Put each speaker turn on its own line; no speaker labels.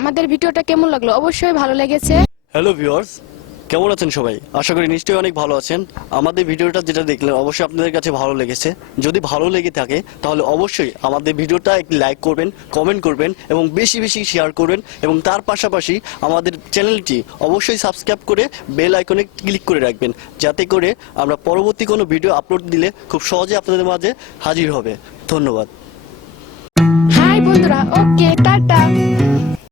আমাদের ভিডিওটা কেমন লাগল? অবশ্যই ভালো লেগেছে।
হ্যালো ভিউয়ার্স কেমন আছেন সবাই? আশা করি নিশ্চয়ই অনেক ভালো আছেন। আমাদের ভিডিওটা যেটা দেখলেন অবশ্যই আপনাদের কাছে ভালো লেগেছে। যদি ভালো লেগে থাকে তাহলে অবশ্যই আমাদের ভিডিওটা একটি লাইক করবেন কমেন্ট করবেন এবং বেশি বেশি শেয়ার করবেন এবং তার পাশাপাশি আমাদের চ্যানেলটি অবশ্যই সাবস্ক্রাইব করে বেল আইকনে ক্লিক করে রাখবেন যাতে করে আমরা পরবর্তী কোনো ভিডিও আপলোড দিলে খুব সহজে আপনাদের মাঝে হাজির হবে। ধন্যবাদ।
হাই বন্ধুরা ওকে টাটা।